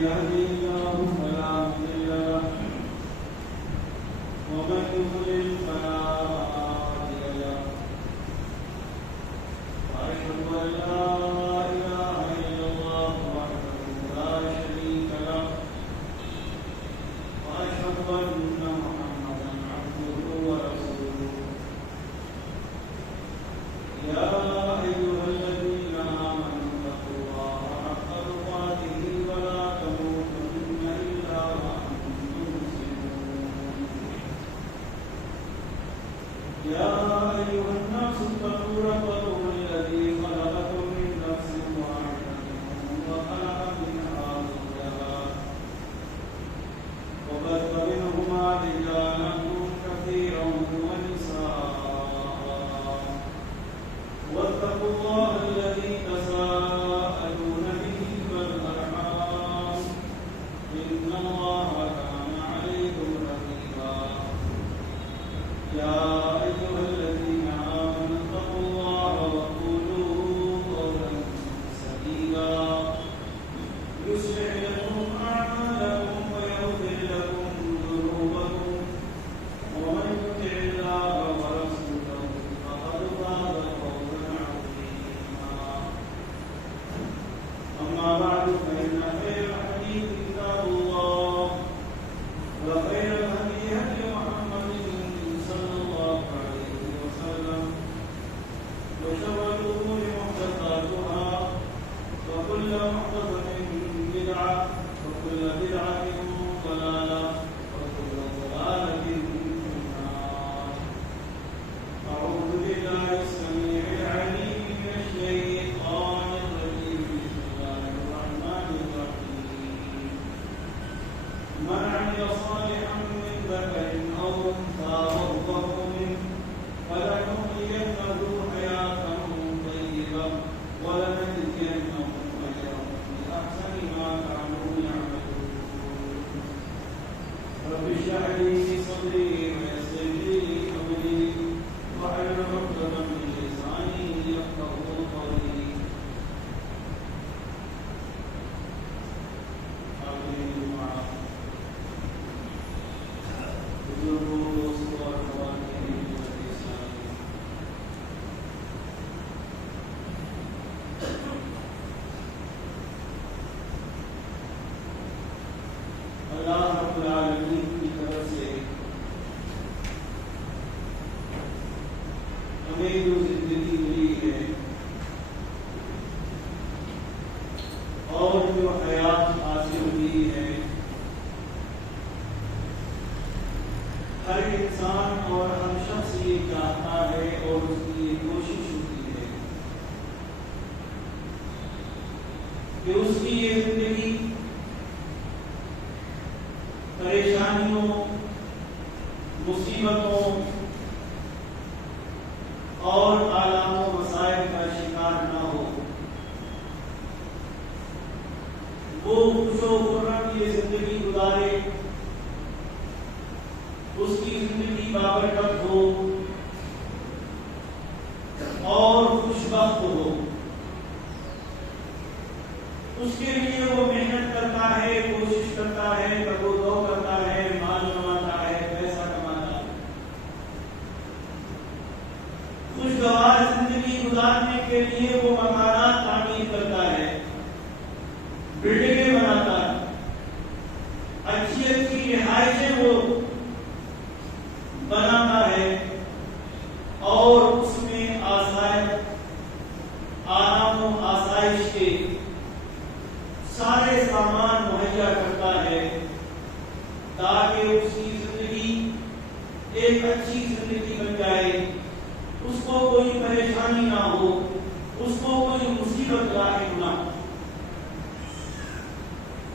يهده الله فلا مضل له ومن يضلل فلا هادي له وأشهد أن لا إله إلا الله وحده لا شريك له وأشهد أن محمدا عبده ورسوله يا أيها الذين آمنوا اتقوا الله حق تقاته ولا تموتن إلا وأنتم مسلمون يا أيها الناس اتقوا ربكم الذي خلقكم من نفس واحدة وخلق منها زوجها وبث منهما رجالا كثيرا ونساء واتقوا الله الذي تساءلون به والأرحام إن الله كان عليكم رقيبا يا أيها الذين آمنوا اتقوا الله وقولوا قولا سديدا يصلح لكم أعمالكم ويغفر لكم ذنوبكم ومن يطع الله ورسوله فقد فاز فوزا عظيما أما بعد فإن خير الحديث كتاب الله وخير الهدي هدي محمد صلى الله عليه وسلم وشر الأمور محدثاتها وكل محدثة بدعة وكل بدعة ضلالة وكل ضلالة في النار أعوذ بالله السميع العليم من الشيطان الرجيم بسم الله الرحمن الرحيم من عمل صالحا من ذكر أو أنثى وهو مؤمن فلنحيينه حياة طيبة ولنجزينهم أجرهم بأحسن ما كانوا يعملون رب اشرح لي صدري ويسر لي أمري واحلل عقدة من لساني يفقهوا قولي آمين الجمعة بزرگوں دوستوں اور خواتین اسلامی اللہ رب العالمین کی طرف سے ہمیں جو زندگی ملی ہے اور جو حیات حاصل ہوئی ہے ہر انسان اور ہر شخص یہ چاہتا ہے اور اس کی یہ کوشش ہوتی ہے کہ اس کی یہ زندگی پریشانیوں مصیبتوں اور آلام و مسائل کا شکار نہ ہو، وہ خوش و خرم یہ زندگی گزارے، اس کی زندگی بابرکت ہو اور خوشبخت ہو۔ اس کے لیے وہ محنت کرتا ہے، کوشش کرتا ہے، تگ و دو کرتا ہے، مال کماتا ہے، پیسہ کماتا ہے۔ خوشگوار زندگی گزارنے کے لیے وہ مکانات تعمیر کرتا ہے، بلڈنگیں بناتا ہے، اچھی اچھی رہائشیں وہ بناتا ہے اور اس میں آرام و آسائش کے سارے سامان مہیا کرتا ہے تاکہ اس کی زندگی ایک اچھی زندگی بن جائے، اس کو کوئی پریشانی نہ ہو، اس کو کوئی مصیبت لاحق نہ ہو۔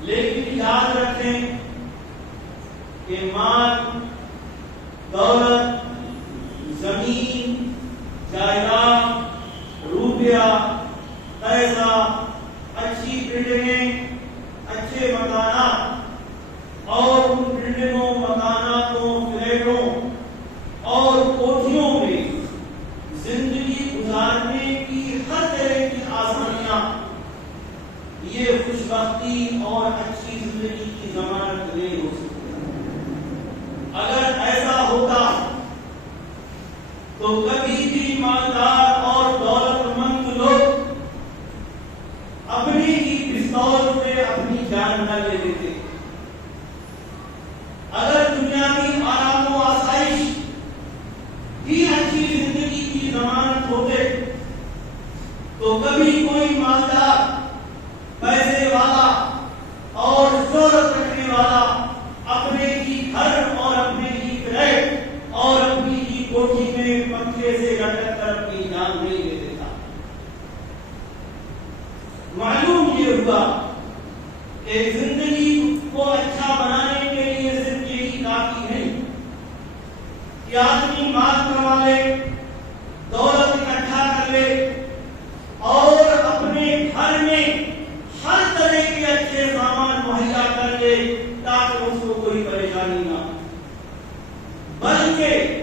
لیکن یاد رکھیں کہ مال، دولت، زمین، جائیداد، روپیہ، پیسہ، اچھی بلڈنگیں، اچھے مکانات اور ان بلڈنگوں، مکاناتوں، فلیٹوں اور کوٹھیوں میں زندگی گزارنے کی ہر طرح کی آسانیاں یہ خوشبختی اور اچھی ضمانت نہیں ہو سکتی۔ اگر ایسا ہوتا تو کبھی بھی مالدار اور دولت مند لوگ اپنی ہی پستول سے اپنی جان نہ لے لیتے۔ اگر دنیا کی آرام و آسائش ہی اچھی زندگی کی ضمانت ہوتے تو کبھی کوئی مالدار، پیسے والا اور شہرت رکھنے والا اپنے ہی گھر اور اپنے ہی فلیٹ اور اپنی ہی کوٹھی میں پنکھے سے لٹک کر اپنی جان نہیں لے دیتا۔ معلوم یہ ہوا کہ زندگی کو اچھا بنانے کے لیے صرف یہی کافی نہیں کہ آدمی مال کما لے، دولت اکٹھا کر لے اور اپنے گھر میں ہر طرح کے اچھے سامان مہیا کر لے تاکہ اس کو کوئی پریشانی نہ ہو، بلکہ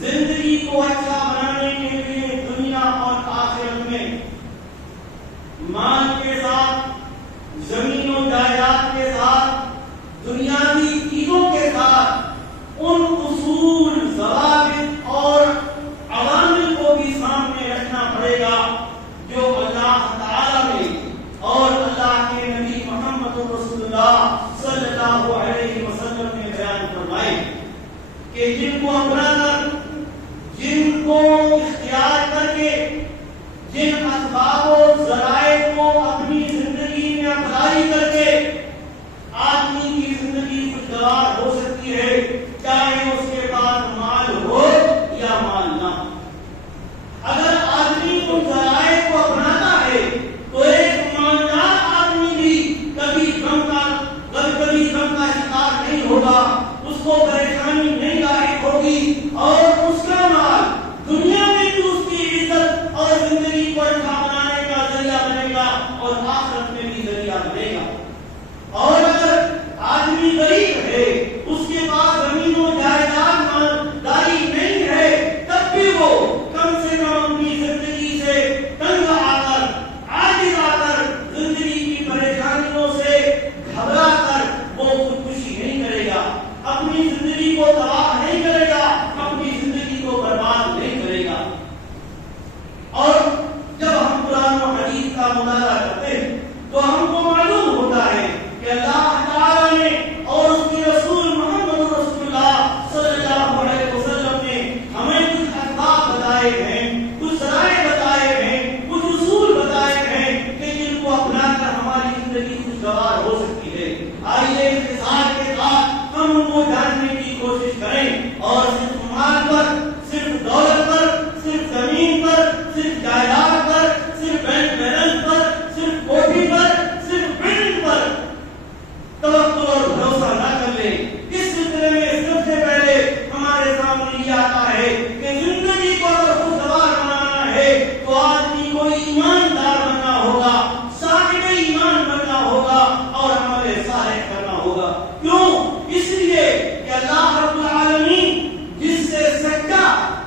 زندگی کو اچھا بنانے کے لیے دنیا اور آخرت میں مال کے ساتھ، زمین و جائیداد کے ساتھ، دنیاوی چیزوں کے ساتھ ان اصول، ضوابط اور عوامل کو بھی سامنے رکھنا پڑے گا جو اللہ تعالی نے اور اللہ کے نبی محمد رسول اللہ صلی اللہ علیہ وسلم نے بیان فرمائے کہ جن کو اپنا کر، جن کو اختیار کر کے، جن اسباب و ذرائع کو اپنی زندگی میں اپلائی کر کے آدمی کی زندگی خوشگوار ہو سکتی ہے، چاہے اس کے پاس مال ہو یا مال نہ ہو۔ اگر آدمی ان ذرائع کو اپناتا ہے تو ایک مالدار آدمی بھی کبھی غم کا شکار نہیں ہوگا، اس کو پریشانی نہیں لاحق ہوگی اور اس کا مال دنیا میں بھی اس کی عزت اور زندگی کو اچھا بنانے کا ذریعہ بنے گا اور آخرت میں بھی ذریعہ بنے گا۔ اور اگر آدمی غریب ہے، اس کے پاس زمین و جائیداد مالداری نہیں ہے، تب بھی وہ کم سے کم اپنی زندگی سے تنگ آ کر، عاجز آ کر، زندگی کی پریشانیوں سے گھبرا کر وہ خودکشی نہیں کرے گا، اپنی زندگی کو تباہ نہیں کرے گا، اپنی زندگی کو برباد نہیں کرے گا۔ اور جب ہم قرآن و حدیث کا مطالعہ کرتے ہیں تو ہم کو معلوم ہوتا ہے کہ اللہ تعالی نے اور اس کے رسول محمد رسول اللہ صلی اللہ علیہ وسلم نے ہمیں کچھ اسباب بتائے ہیں، کچھ ذرائع بتائے ہیں، کچھ اصول بتائے ہیں کہ جن کو اپنا کر ہماری زندگی خوشگوار ہو سکتی ہے۔ آئیے اختصار کے ساتھ ہم ان کو جاننے کی کوشش کریں اور صرف مال پر، صرف دولت پر، صرف زمین پر، صرف جائیداد پر، صرف بینک بیلنس پر، صرف کوٹھی پر، صرف بلڈنگ پر توکل اور بھروسہ نہ کر لیں۔ اس سلسلے میں سب سے پہلے ہمارے سامنے یہ آتا ہے کہ زندگی کو اگر خوشگوار بنانا ہے تو آدمی کو ایماندار بننا ہوگا، صاحب ایمان بننا ہوگا اور عمل صالح کرنا ہوگا۔ کیوں؟ اس لیے کہ اللہ رب العالمین جس سے سچا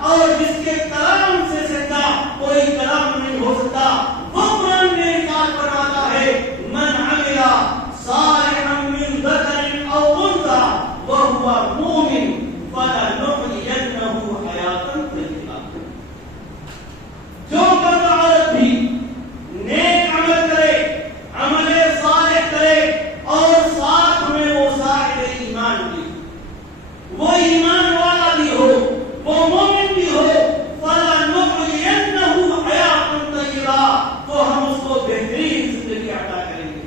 اور جس کے کلام سے سچا کوئی کلام نہیں ہو سکتا، وہ قرآن میں ارشاد فرماتا ہے من عمل صالحا من ذکر او انثى وهو مؤمن فلنحيينه حیاتا طیبہ۔ جو مرد عورت بھی نیک عمل کرے، عمل صالح کرے اور ساتھ میں وہ صاحب ایمان بھی، وہ ایمان والا بھی ہو، وہ مومن بھی ہو، فَلَنُحْيِيَنَّهُ حَيَاةً طَيِّبَةً، تو ہم اس کو بہترین زندگی عطا کریں گے،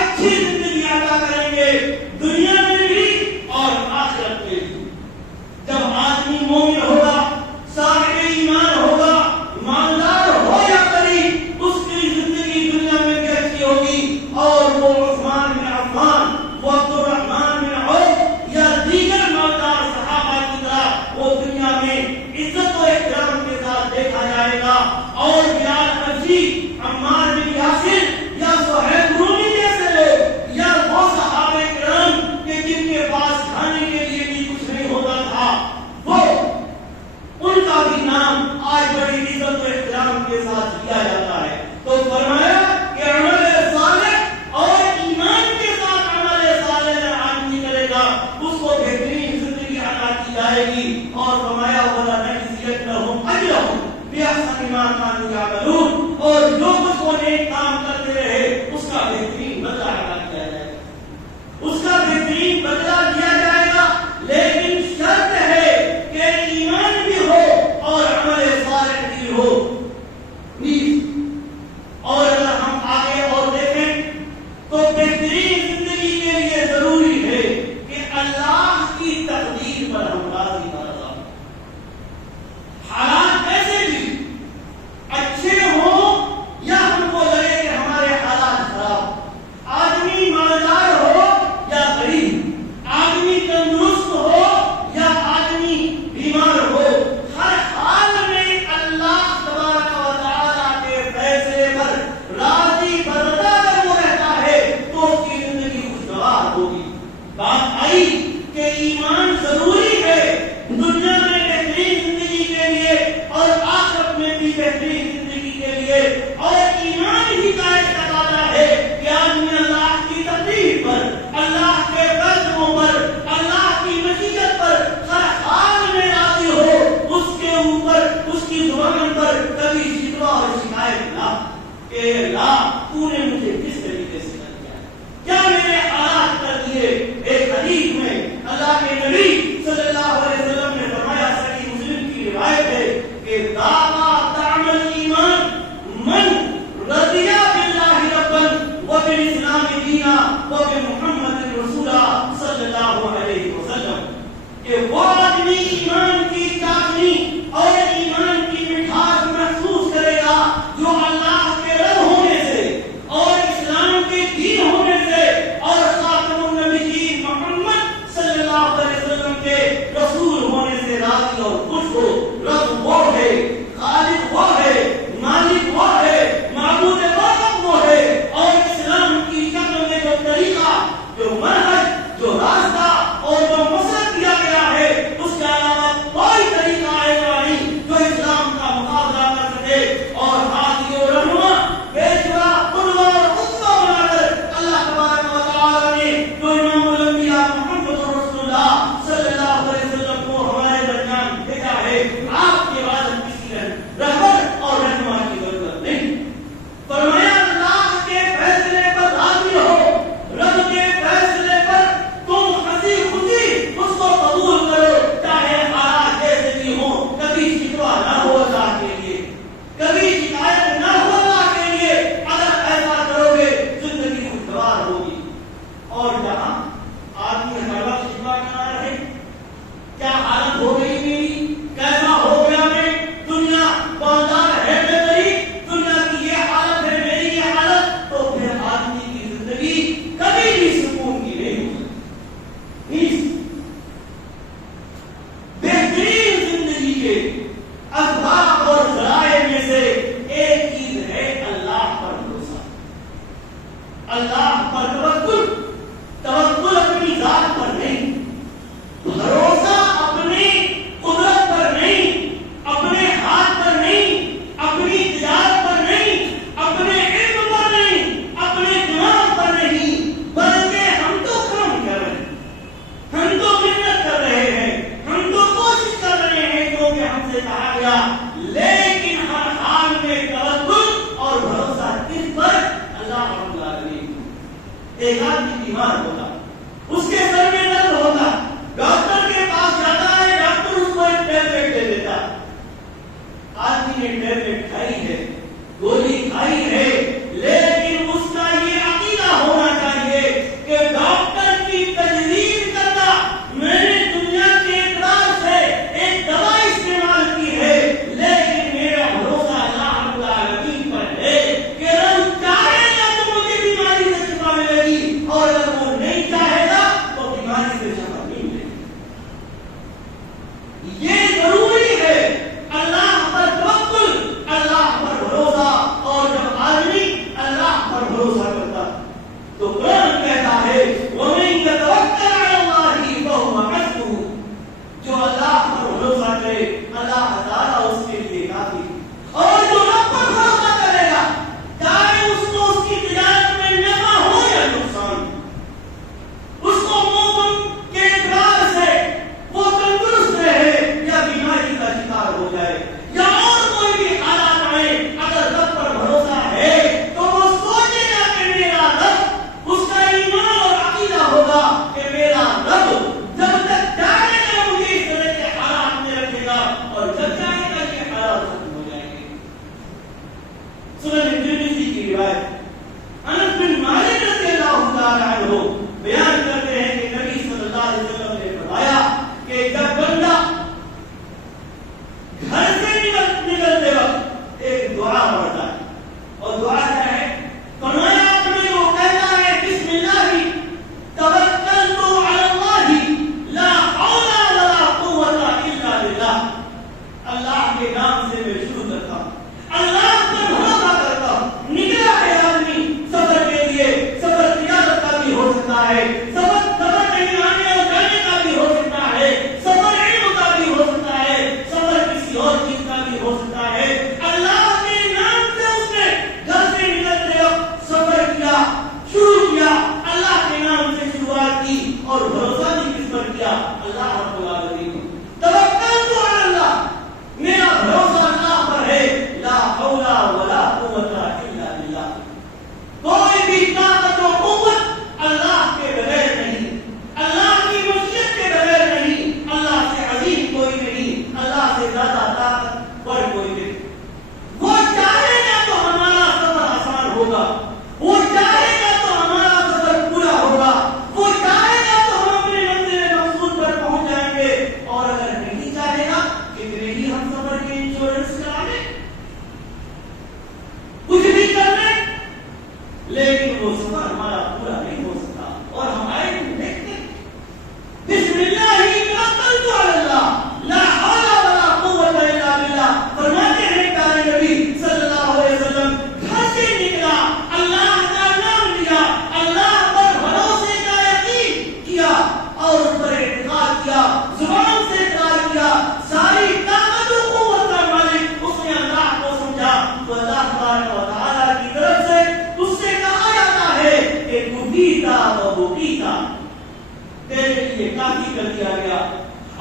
اچھی زندگی عطا کریں گے، دنیا میں بھی اور آخرت میں بھی۔ جب آدمی مومن ہوگا، صاحب ایمان ہوگا، مالدار ہو یا غریب، اس کی زندگی دنیا میں بھی اچھی ہوگی اور وہ عثمان بن عفان، وہ عبد الرحمن بن عوف یا دیگر مالدار صحابہ کی طرح وہ دنیا میں عزت و احترام کے ساتھ دیکھا جائے گا، اور بلال حبشی، عمار بن یاسر یا صہیب رومی جیسے لوگ یا وہ صحابہ کرام کہ جن کے پاس کھانے کے لیے بھی کچھ نہیں ہوتا تھا، وہ ان کا بھی نام آج بڑی عزت و احترام کے ساتھ لیا جاتا ہے۔ تو فرمایا کہ عمل صالح اور ایمان کے ساتھ عمل بما كانوا يعملون، اور جو کچھ وہ نیک کام کرتے رہے اس کا بہترین بدلہ ادا کیا جائے گا، اس کا بہترین بدلہ دیا جائے گا، لیکن شرط ہے کہ ایمان بھی ہو اور عمل صالح بھی ہو۔ اور اگر ہم آگے اور دیکھیں تو بہترین زندگی کے لیے ضروری ہے کہ اللہ کی تقدیر پر ہم راضی برضا ہوں۔ حالات کیسے بھی اچھے ہوں یا ہم کو لگے کہ ہمارے حالات خراب، آدمی مالدار ہو یا غریب، آدمی تندرست ہو یا آدمی بیمار ہو، ہر حال میں اللہ تبارک و تعالیٰ کے فیصلے پر راضی برضا اگر وہ رہتا ہے تو اس کی زندگی خوشگوار ہوگی۔ بات آئی کہ ایمان ضروری ہے دنیا میں بہترین زندگی کے لیے اور آخرت میں بھی بہترین زندگی کے لیے، اور ایمان ہی کا ایک تقاضا ہے کہ آدمی اللہ کی تقدیر پر، اللہ کے قدموں پر، اللہ کی مشیت پر ہر حال میں راضی ہو، اس کے اوپر اس کی زبان پر کبھی شکوہ اور شکایت نہ کہ اللہ تو نے مجھے کس طریقے سے کر دیا، کیا میرے حالات کر دیے۔ ایک حدیث میں اللہ کے نبی صلی اللہ علیہ وسلم نے فرمایا، صحیح مسلم کی روایت ہے کہ ذاق طعم الایمان من رضی باللہ ربا وبالاسلام دینا وبمحمد رسولا صلی اللہ علیہ وسلم، کہ وہ آدمی ایمان کی چاشنی اور ایمان کی مٹھاس محسوس کرے گا جو اللہ کے رب ہونے سے اور اسلام کے دین ہونے سے اور خاتم النبیین محمد صلی اللہ علیہ وسلم کے رسول ہونے سے راضی اور خوش ہو۔ رب وہ ہے، خالق وہ ہے، مالک وہ ہے، معبود واحد وہ ہے، اور اسلام کی شکل میں جو طریقہ، جو منہج، جو راستہ اور جو مسلک دیا گیا ہے، اس کے علاوہ کوئی طریقہ ایسا نہیں جو اسلام کا مقابلہ کر سکے۔ اور ہادی و رہنما، پیشوا، قدوہ اور اسوہ بنا کر اللہ تبارک و تعالیٰ نے جو امام الانبیاء محمد رسول اللہ صلی اللہ علیہ وسلم کو ہمارے درمیان بھیجا ہے، آپ کے بعد کسی رہبر اور رہنما کی ضرورت نہیں۔ فرمایا اللہ کے فیصلے پر راضی ہو، رب کے فیصلے پر تم ہنسی خوشی اس کو قبول کرو، چاہے حالات جیسے بھی ہوں، کبھی شکوہ نہ ہو اللہ کے لیے، کبھی شکایت نہ ہو اللہ کے لیے۔ اگر ایسا کرو گے زندگی خوشگوار ہوگی۔ اور جہاں آدمی ہر وقت شکوہ کرنا رہے، کیا حالت ہو گئی میری، کیسا ہو گیا میں، دنیا بالدار ہے میری، دنیا کی یہ حالت ہے، میری یہ حالت، تو پھر آدمی کی زندگی کبھی بھی سکون کی نہیں ہو سکتی۔ بہترین زندگی کے اسباب اور ذرائع میں سے ایک چیز ہے اللہ پر بھروسہ، اللہ پر توکل۔ توکل اپنی ذات پر نہیں، بھروسہ اپنی قدرت پر نہیں، اپنے ہاتھ پر نہیں، اپنی تجارت پر نہیں، اپنے علم پر نہیں، اپنے دماغ پر نہیں، بلکہ ہم تو کام کر رہے ہیں، ہم تو محنت کر رہے ہیں، ہم تو کوشش کر رہے ہیں جو کہ ہم سے کہا گیا، لیکن ہر حال میں توکل اور بھروسہ کس پر؟ اللہ رب العالمین۔ ایک آدمی بیمار ہوتا، اس کے سر میں درد ہوتا، ڈاکٹر کے پاس جاتا ہے، ڈاکٹر اس کو ایک ٹیبلٹ دے دیتا، آدمی نے ٹیبلٹ کھائی ہے، گولی کھائی ہے، لیکن اس کا یہ عقیدہ ہونا چاہیے کہ ڈاکٹر کی تجویز کرتا، میں نے دنیا کے اقدار سے ایک دوا استعمال کی ہے، لیکن میرا بھروسہ اللہ رب العالمین پر ہے کہ رب چاہے گا تو مجھے بیماری سے شفا ملے گی، اور اگر وہ نہیں سنن ترمذی کی روایت انس بن مالک رضی اللہ تعالی عنہ بیان کرتے ہیں کہ نبی صلی اللہ علیہ وسلم نے فرمایا کہ جب بندہ گھر سے نکلتے وقت ایک دعا پڑھتا ہے، اور دعا کیا ہے؟ فرمایا اپنے وہ کہتا ہے بسم اللہ توکلت علی اللہ لا حول ولا قوت الا باللہ، اللہ کے نام سے میں شروع کرتا ہوں، اللہ پر بھروسہ کرتا ہوں۔ نکلا ہے آدمی سفر کے لیے، سفر تجارت کا بھی ہو سکتا ہے، سفر کہیں آنے اور جانے کا بھی ہو سکتا ہے، سفر علم کا بھی ہو سکتا ہے، سفر کسی اور چیز کا بھی ہو سکتا ہے، اللہ کے نام سے اس نے گھر سے نکلتے وقت سفر کیا، شروع کیا، اللہ کے نام سے شروعات کی، اور بھروسہ بھی کس پر کیا؟ اللہ رب العالمین۔ توکلت علی اللہ، میرا بھروسہ اللہ پر ہے، لا حول ولا قوت الا باللہ، کوئی بھی طاقت و قوت اللہ کے بغیر نہیں، اللہ کی مشیت کے بغیر نہیں، اللہ سے عظیم کوئی نہیں، اللہ سے زیادہ طاقتور کوئی نہیں۔ وہ چاہے گا تو ہمارا سفر آسان ہوگا، وہ چاہے گا تو ہمارا سفر پورا ہوگا، وہ چاہے گا تو ہم اپنے منزل مقصود پر پہنچ جائیں گے، اور اگر نہیں چاہے گا کتنے ہی ہم سفر کے انشورنس کرا لیں، کچھ بھی کر لیں، لیکن وہ سفر ہمارا پورا نہیں ہو سکتا۔ اور ہمارے دیکھتے بسم اللہ توکلت علی اللہ لا حول ولا قوت الا باللہ، فرماتے ہیں پیارے نبی صلی اللہ علیہ وسلم گھر سے نکلا، اللہ کا نام لیا، اللہ پر بھروسے کا یقین کیا، اور اس پر اعتقاد کیا، زبان سے اقرار کیا، ساری طاقت و قوت کا مالک اس نے اللہ کو سمجھا، تو اللہ تبارک و تعالیٰ کی طرف سے اس سے کہا جاتا ہے کہ کفیتا و بکیتا، تیرے لیے کافی کر دیا گیا،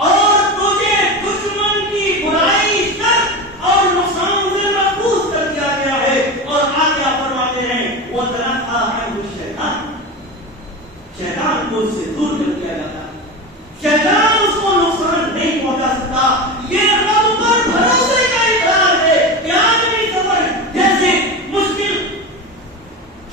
اور تجھے دشمن کی برائی شر اور نقصان سے محفوظ کر دیا گیا ہے۔ اور آگے فرماتے ہیں وہ تنہا ہے وہ شیطان کو اس سے دور کر دیا جاتا ہے، شیطان اس کو نقصان نہیں پہنچا سکتا۔ یہ رب پر بھروسے کا اقرار ہے کہ آدمی سفر جیسے مشکل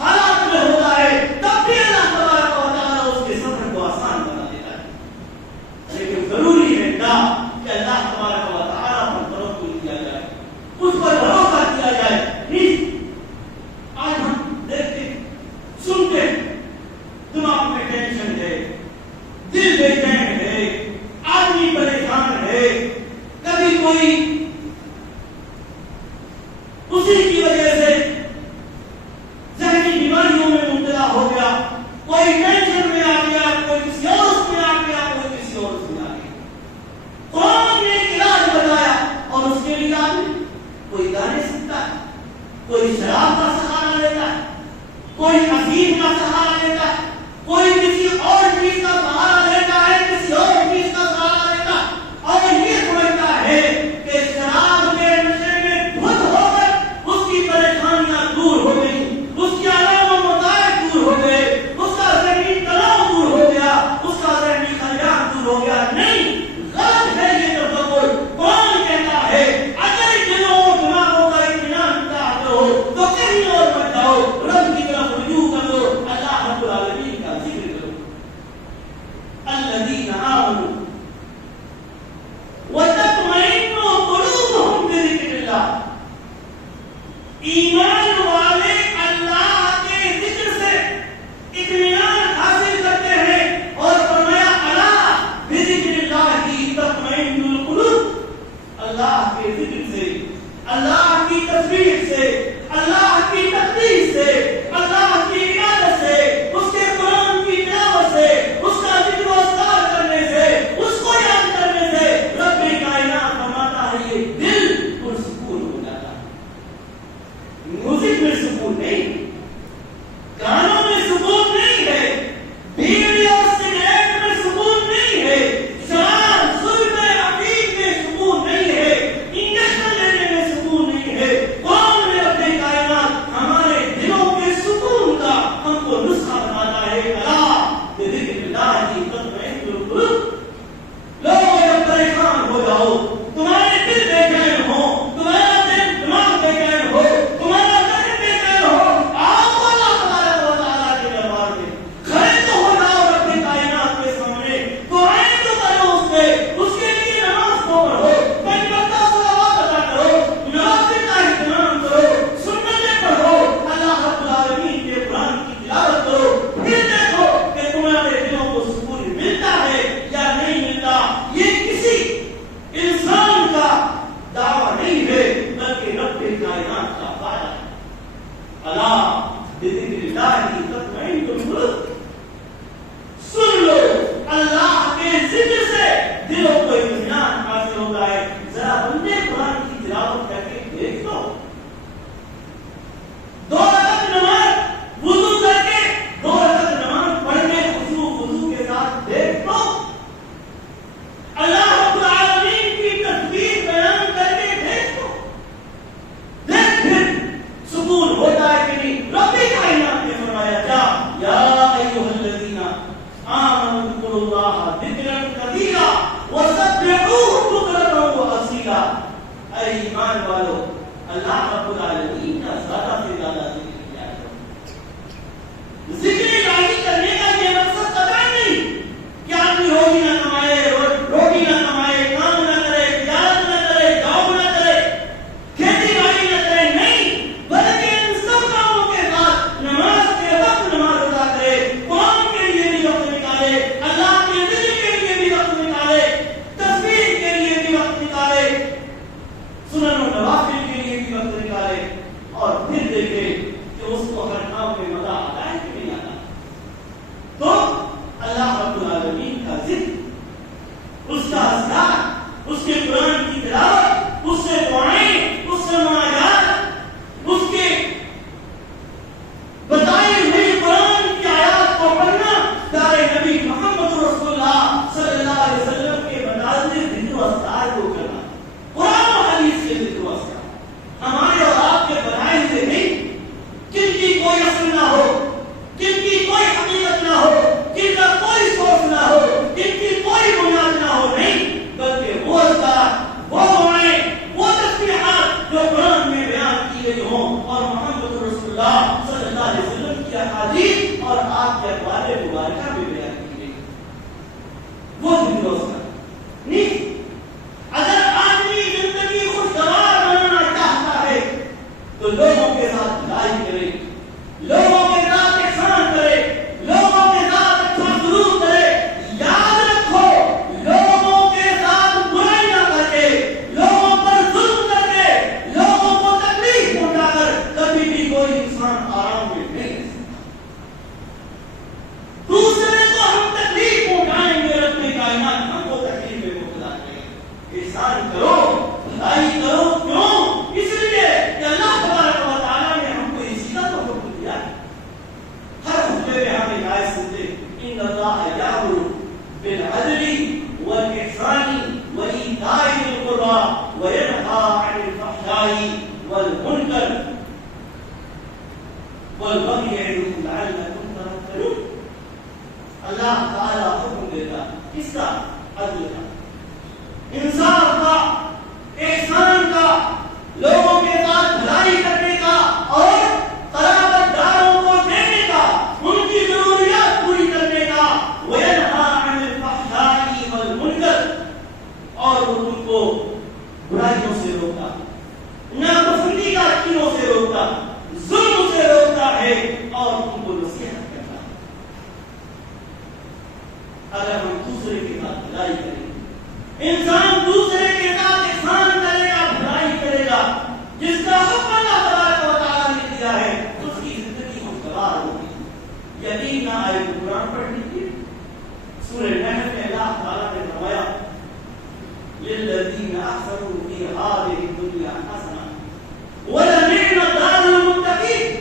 حالات میں ہوتا ہے تب بھی اللہ تبارک و تعالیٰ اس کے سفر کو آسان بنا دیتا ہے، لیکن ضروری ہے کیا کہ اللہ تبارک و تعالیٰ پر توکل کیا جائے، اس پر بھروسہ کیا جائے۔ آج ہم دیکھتے سنتے دماغ میں ٹینشن ہے، دل بے چین ہے، آدمی پریشان ہے، کبھی کوئی اسی کی وجہ سے ذہنی بیماریوں میں مبتلا ہو گیا، کوئی ٹینشن میں آ گیا، کوئی کسی اور اس میں آ گیا، کوئی کسی اور اس میں آ گیا۔ قرآن نے ایک علاج بتایا، اور اس کے لیے آدمی کوئی گانے سنتا ہے، کوئی شراب کا سہارا لیتا ہے، کوئی افیم کا سہارا لیتا ہے، کوئی کسی اور چیز کا سہارا لیتا ہے، کسی اور چیز کا سہارا لیتا ہے، اور یہ سمجھتا ہے کہ شراب کے نشے میں دھت ہو کر اس کی پریشانیاں دور ہو گئی، اس کے علام و مصائب دور ہو گئے، اس کا ذہنی تناؤ دور ہو گیا، اس کا ذہنی خلیات دور ہو گیا۔ نہیں، غلط ہے یہ تصور۔ کون کہتا ہے اگر دلوں اور دماغوں کا اطمینان چاہتے ہو تو کہیں اور مت جاؤ، رب کی طرف رجوع کرو، اللہ رب العالمین کا ذکر کرو۔ الذین آمنوا وتطمئن قلوبهم بذکر اللہ، ایمان والے اللہ کے ذکر سے اطمینان حاصل کرتے ہیں، اور فرمایا الا بذکر اللہ تطمئن القلوب، اللہ کے ذکر سے، اللہ کی تسبیح سے، اللہ کی تقدیس سے، اللہ کی عبادت سے، اس کے قرآن کی تلاوت سے، اس کا ذکر و اذکار کرنے سے، اس کو یاد کرنے سے رب کائنات فرماتا ہے یہ دل پرسکون ہو جاتا ہے۔ پورے کائنات کا فائدہ ہے. اللہ بذکر اللہ تطمئن القلوب. سن لو اللہ کے ذکر سے دلوں کو اطمینان حاصل ہوتا ہے. ذرا بندے قرآن کی تلاوت کر کے دیکھ لو. 2 رکعت نماز وضو کر کے 2 رکعت نماز پڑھنے وضو کے ساتھ دیکھ لو. اللہ رب العالمین کی تصویر بیان کر کے دیکھ لو. دیکھ پھر سکون ہوتا ہے کہ نہیں. رب کائنات نے فرمایا کیا؟ یا ایھا الذین آمنوا اذکروا اللہ ذکرا کثیرا وسبحوہ بکرۃ واصیلا. اے ایمان والو اللہ رب العالمین کا زیادہ سے زیادہ ذکر کیا کرو. ذکر الہی کرنے کا یہ مقصد پتہ نہیں کہ آدمی روزی نہ کمائے، روٹی نہ کمائے، کام نہ کرے، تجارت نہ کرے، جاب نہ کرے، کھیتی باڑی نہ کرے. نہیں، بلکہ ان سب کاموں کے ساتھ نماز کے وقت نماز ادا کرے، قرآن کے لیے بھی وقت نکالے، اللہ کے ذکر کے لیے بھی وقت نکالے، تصویر کے لیے بھی وقت نکالے، سنن و نوافل کے لیے بھی وقت نکالے، اور پھر دیکھے کہ اس کو ہر کام میں مزہ آتا ہے کہ نہیں آتا. تو اللہ رب العالمین کا ذکر، اس کا اذکار، اس کے قرآن کی تلاوت، اس سے دعائیں، اس سے مناجات، اس کے بتائی ہوئی قرآن کی آیات کو پڑھنا، پیارے نبی محمد رسول اللہ صلی اللہ علیہ وسلم کے بتائے ذکر و اذکار کو کرنا. قرآن و حدیث کے ذکر و اذکار ہمارے اور آپ کے بنائے ہوئے نہیں، جن کی کوئی اصل نہ ہو، جن کی کوئی حقیقت نہ ہو، جن کا کوئی سوچ نہ ہو، جن کی کوئی بنیاد نہ ہو. نہیں، بلکہ وہ اذکار، وہ دعائیں، وہ تسبیحات جو قرآن میں بیان کی گئی ہوں اور محمد رسول اللہ صلی اللہ علیہ وسلم کی احادیث اور آپ کے اقوال مبارکہ میں بیان کی گئی، وہ ذکر و اذکار. نہیں، اگر آدمی زندگی خوشگوار بنانا چاہتا ہے تو لوگوں کے ساتھ بھلائی کرے، لوگوں کے ساتھ احسان کرے، لوگوں کے ساتھ اچھا سلوک کرے. یاد رکھو، لوگوں کے ساتھ برائی نہ کر کے، لوگوں پر ظلم کر کے، لوگوں کو تکلیف پہنچا کر کبھی بھی کوئی انسان آرام میں نہیں رہ سکتا. دوسرے کو ہم تکلیف پہنچائیں گے، رب کائنات ہم کو تکلیف میں مبتلا کریں گے. احسان کرو، بھلائی کرو. کیوں؟ اس لیے کہ اللہ تبارک و تعالیٰ نے ہم کو اسی کا تو حکم دیا ہے. ہر خطبے میں ہم ایک آیت سنتے ہیں، ان اللہ یأمر بالعدل والإحسان وإیتاء ذی القربى وینہی عن الفحشاء والمنکر والبغی یعظکم لعلکم تذکرون. اللہ تعالیٰ حکم دیتا کس کا؟ عدل کا، انصاف کا، احسان کا، لوگوں کے ساتھ بھلائی کرنے کا اور قرابت داروں کو دینے کا، ان کی ضروریات پوری کرنے کا. وینہی عن الفحشاء والمنکر، اور وہ ان کو برائیوں سے روکتا، ناپسندیدہ چیزوں سے روکتا، ظلم سے روکتا ہے اور ان کو نصیحت کرتا ہے. اگر ہم دوسرے کے ساتھ بھلائی کریں، انسان دوسرے کے ساتھ احسان کرے گا، بھلائی کرے گا، جس کا حکم اللہ تبارک و تعالیٰ نے دیا ہے، اس کی زندگی خوشگوار ہوگی. یقین نہ آئے تو قرآن پڑھ لیجیے. سورہ نحل میں اللہ تعالیٰ نے فرمایا للذین احسنوا فی ہذہ الدنیا حسنہ ولنعم دار المتقین.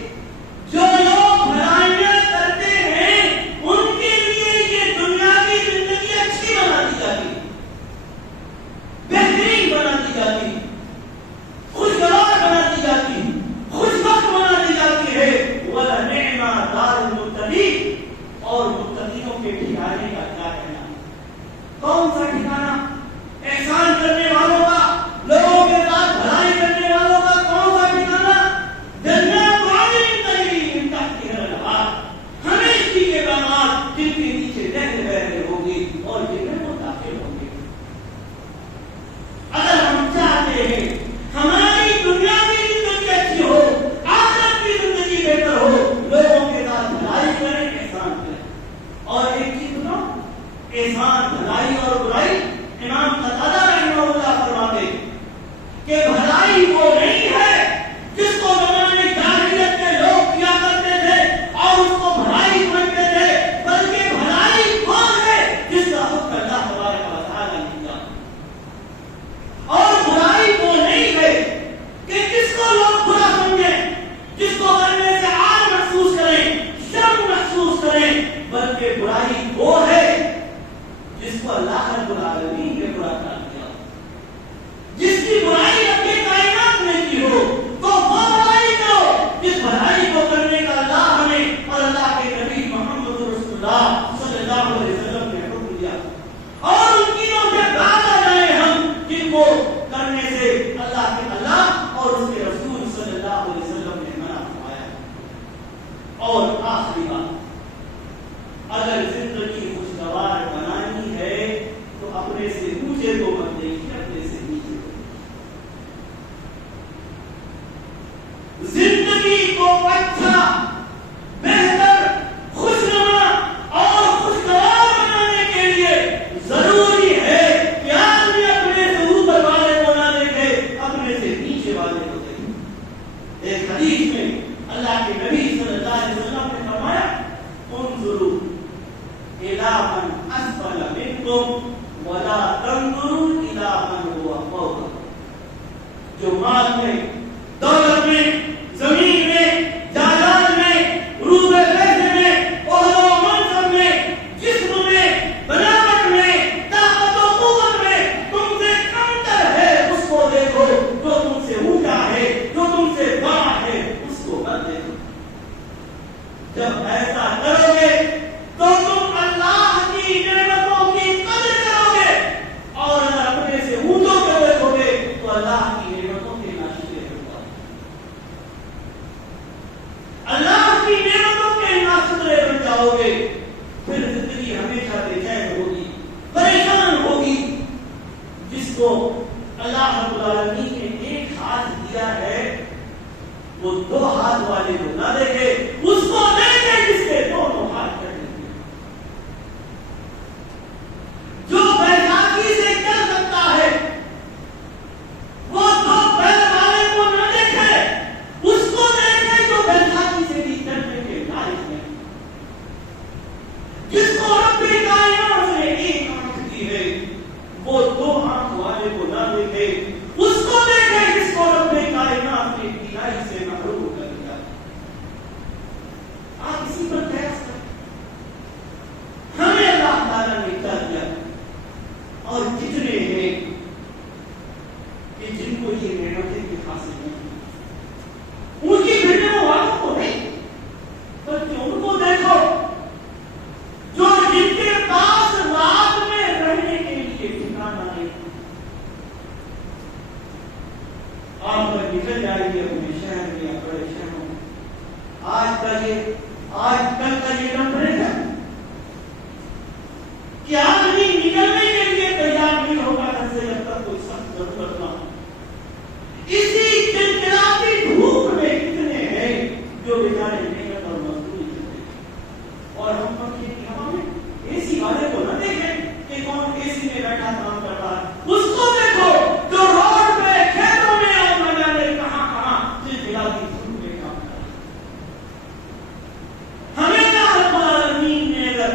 جو لوگ بھلائیاں کرتے ہیں ان کے لیے یہ دنیا کی زندگی اچھی بنا دی جاتی ہے، بہترین بنا دی جاتی ہے، خوشگوار بنا دی جاتی ہے، خوشبخت بنا دی جاتی ہے. وَلَنِعْمَ دَارُ الْمُتَّقِينَ، اور متقین اللہ رب العالمین نے برا کر دیا. جس کی برائی اپنے کائنات میں کی ہو تو وہ برائی کرو جس برائی کو کرنے کا اللہ ہمیں اور اللہ کے نبی محمد رسول اللہ صلی اللہ علیہ وسلم نے حکم دیا. اور ان چیزوں سے باز آ جائیں ہم جن کو کرنے سے اللہ اور اس کے رسول صلی اللہ علیہ وسلم نے منع فرمایا. اور آخری بات، اگر زندگی خوشگوار بنانی ہے تو اپنے سے اونچے کو مت دیکھیے، اپنے سے نیچے کو. زندگی کو اچھا، بہتر، خوشنما اور خوشگوار بنانے کے لیے ضروری ہے کہ آدمی اپنے سے اوپر والے کو نہ دیکھے، اپنے سے نیچے والے کو دیکھے. ایک حدیث میں اللہ کے نبی صلی اللہ علیہ وسلم نے فرمایا انظروا إلى من أسفل منكم ولا تنظروا إلى من هو فوقكم. جو مال میں، دولت میں، زمین میں، جائیداد میں، روبے پیسے میں، عہدہ و منصب میں، جسم میں، بناوٹ میں، طاقت و قوت میں تم سے کمتر ہے اس کو دیکھو. جو تم سے اونچا ہے، جو تم سے بڑا ہے اس کو مت دیکھو. جب ایسا کرو گے تو تم اللہ کی نعمتوں کی قدر کرو گے، اور اگر اپنے سے اونچوں کو دیکھو گے تو اللہ کی نعمتوں کے ناشکرے ہو جاؤ گے. اللہ کی نعمتوں کے ناشکرے بن جاؤ گے. پھر زندگی ہمیشہ بے چین ہوگی، پریشان ہوگی. جس کو اللہ رب العالمین نے ایک ہاتھ دیا ہے وہ دو ہاتھ والے کو نہ دیکھے، اس کو دیکھے جس کے دونوں ہاتھ کٹے. جو بیساکھی سے چل سکتا ہے وہ دو پیر والے کو نہ دیکھے، اس کو دیکھے جو بیساکھی سے بھی چلنے کے لائق ہے. جس کو رب کائنات نے ایک آنکھ دی ہے وہ دو آنکھ والے کو نہ دیکھے، اس کو دیکھے جس کو رب کائنات نے بینائی سے محروم کر دیا. آپ اسی پر قیاس کریں. ہمیں اللہ تعالیٰ نے کیا دیا، اور کتنے ہیں کہ جن کو یہ نعمتیں بھی حاصل نہیں. ان کی بھیڑوں والوں کو نہیں بلکہ ان کو دیکھو جو جن کے پاس رات میں رہنے کے لیے ٹھکانہ نہیں. آپ پر نکل جائیں گے اپنے شہر میں یا بڑے شہروں میں. آج کل کا یہ نمبر ہے کہ آدمی نکلنے کے لیے تیار نہیں ہوگا گھر سے جب تک کوئی سخت ضرورت نہ ہو. اسی چلچلاتی دھوپ میں کتنے ہیں جو بیچارے محنت اور مزدوری کرتے ہیں. اور ہم پنکھے کی ہوا میں اے سی والے کو نہ دیکھیں کہ کون اے سی میں بیٹھا کام کر رہا ہے، اس کو دیکھو جو روڈ پہ کھیتوں میں اور نہ جانے کہاں کہاں چلچلاتی دھوپ میں کام کر رہا ہے. ہمیں اللہ رب العالمین نے اگر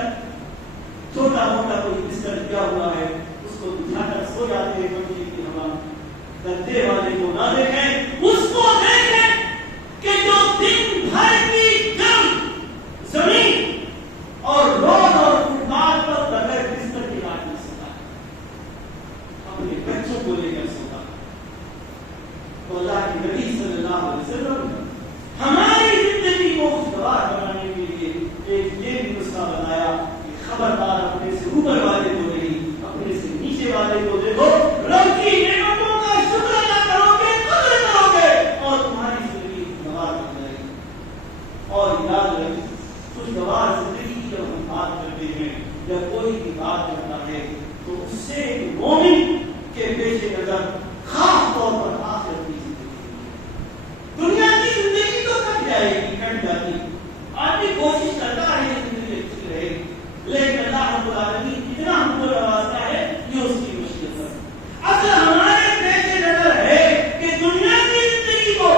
چھوٹا موٹا کوئی بستر کیا ہوا ہے اس کو بچھا کر سو جاتے ہیں پنکھے کی ہوا. گدے والے کو نہ دیکھیں، اس کو دیکھیں کہ جو دن بھر کی گرم زمین اور روڈ اور فٹ پاتھ پر بغیر بستر کے کاٹ نہیں سکتا، اپنے بچوں کو لے کر سوتا. تو اللہ کے نبی صلی اللہ علیہ وسلم ہماری زندگی کو خوشگوار بنانے کے لیے ایک یہ بھی نسخہ بتایا کہ خبردار اپنے سے اوپر والے کو نہیں، اپنے سے نیچے والے کو دیکھو. رب کی نعمتوں کا شکر ادا کرو گے، قدر کرو گے اور تمہاری زندگی خوشگوار بن جائے گی. اور یاد رکھیں خوشگوار زندگی کی جب ہم بات کرتے ہیں یا کوئی بھی بات کرتا ہے تو اس سے مومن کے پیش نظر خاص طور پر آخرت کی زندگی. دنیا کی زندگی تو کٹ جائے گی، کٹ جاتی. آدمی کوشش کرتا ہے زندگی اچھی رہے، لیکن اللہ رب العالمین کتنا ہم کو نوازتا ہے یہ اس کی مشکل ہے. اصل ہمارے پیش نظر ہے کہ دنیا کی زندگی کو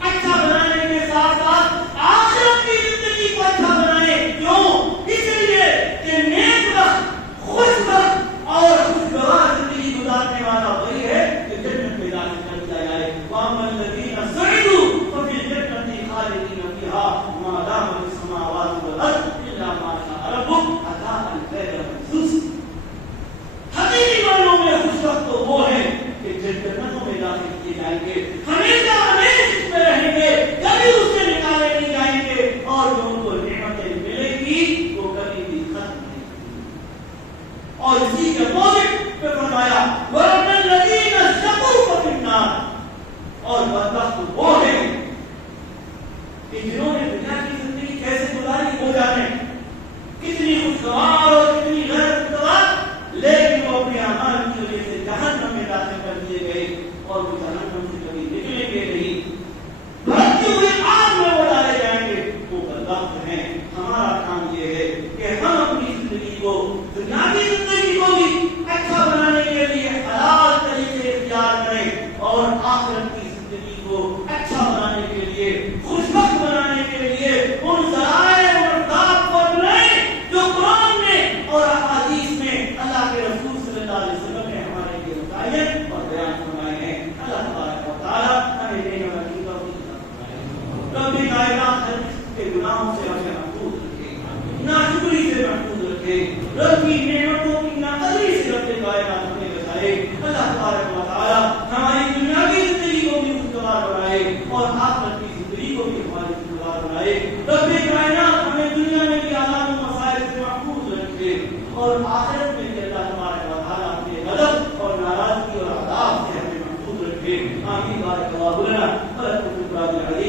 اچھا بنانے کے ساتھ ساتھ آخرت کی زندگی کو اچھا بنائیں. کیوں؟ اس لیے کہ نیک وقت، خوش وقت اور خوشگوار زندگی گزارنے والا وہی ہے کہ جنت میں داخل کر دیا جائے. وَأَمَّا الَّذِينَ سُعِدُوا فَفِي الْجَنَّةِ خَالِدِينَ فِيهَا مَا دَامَتِ السَّمَاوَاتُ وَالْأَرْضُ کہ جنہوں نے دنیا کی زندگی کیسے گزاری وہ جانے، کتنی خوشگوار اور کتنی غیر خوشگوار، لیکن وہ اپنے اعمال کی وجہ سے جہنم میں داخل کر دیے گئے اور وہ جہنم سے کبھی نکلیں گے نہیں، بھڑکتی ہوئی آگ میں وہ ڈالے جائیں گے۔ وہ بدبخت ہیں۔ ہمارا کام یہ ہے کہ ہم اپنی زندگی کو، دنیا کی زندگی کو بھی اچھا بنانے کے لیے حلال طریقے اختیار کریں اور آخرت کی زندگی کو اچھا بنانے کے لیے، خوشبخت بنانے کے لیے ان ذرائع اور اسباب کو اپنائیں جو قرآن میں اور احادیث میں اللہ کے رسول صلی اللہ علیہ وسلم نے ہمارے لیے متعین اور بیان فرمائے ہیں۔ اللہ تبارک و تعالیٰ ہمیں دینے والی توفیق عطا فرمائے۔ رب کائنات ہر قسم کے گناہوں سے ہمیں محفوظ رکھے، ناشکری سے محفوظ رکھے، رب کی نعمتوں کی ناقدری سے رب کائنات ہمیں بچائے۔ اللہ تبارک و تعالیٰ ہماری دنیاوی زندگی کو بھی خوشگوار بنائے اور آخرت کی زندگی کو بھی ہماری خوشگوار بنائے۔ رب کائنات ہمیں دنیا میں بھی آلام و مسائل سے محفوظ رکھے اور آخرت میں بھی اللہ تبارک و تعالیٰ اپنے غضب اور ناراضگی اور عذاب سے ہمیں محفوظ رکھے۔ آمین۔ بارک اللہ لنا ولکم فی القرآن العظیم۔